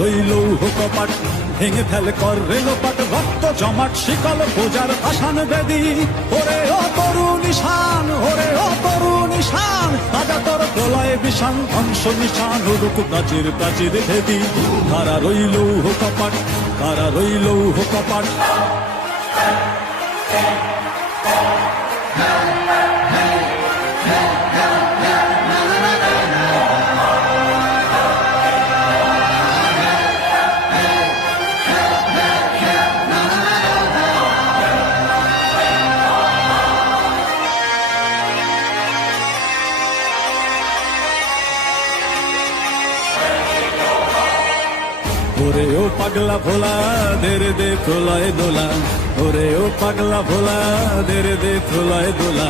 রইল কপাট, ভেঙে ফেল কর রেলোপাট, রক্ত জমাট শিকল বোজার আসান বেদি। ওরে ও তরু নিশান, ওরে ও তরু নিশান, তাজা তোর প্রলয় বিষান, ধ্বংস নিশান রূপ প্রাচীর প্রাচীর ভেদি। কারা রইল কপাট, কারা রইল কপাট। ওরে ও পাগলা ভোলা দেরে দে তোলায় দোলা, ওরে ও পাগলা ভোলা দেরে দে তোলায় দোলা।